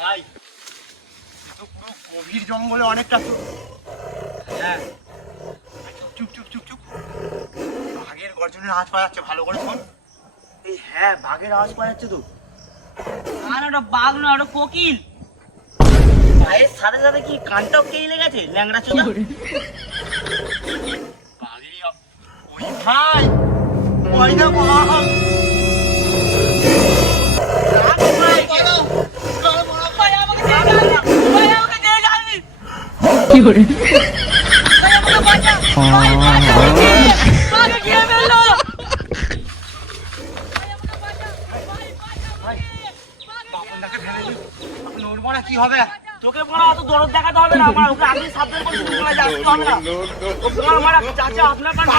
ভাই তো পুরো গভীর জঙ্গলে অনেকটা তো। হ্যাঁ চুপ চুপ চুপ চুপ, বাঘের গর্জনের আওয়াজ পাওয়া যাচ্ছে, ভালো করে শোন। এই হ্যাঁ বাঘের আওয়াজ পাওয়া যাচ্ছে তো। আর ওটা বাঘ না, ওটা কোকিল। পায়ের সাথে সাথে কি কানটাও কেইলে গেছে ল্যাংড়া চোদা। বাঘেরই ওই ভাই, ওই না বাঘ। ভাই আমাকে দিয়ে যাবি, ভাই আমাকে দিয়ে যাবি। কি করে? ভাই আমাকে বাঁচা, ভাই বাঁচা, বাঘে খেয়ে ফেললো। ভাই আমাকে বাঁচা, ভাই বাঁচা, বাপনটাকে ফেলে দিই, এখন নড়বো না, কি হবে? তোকে বলা অত দরদ দেখাতে হবে না, আমার ওকে আগে সাবধান করে শুরু করা যাচ্ছে হবে না। ও বলা মারা চাচা আপনার কাছে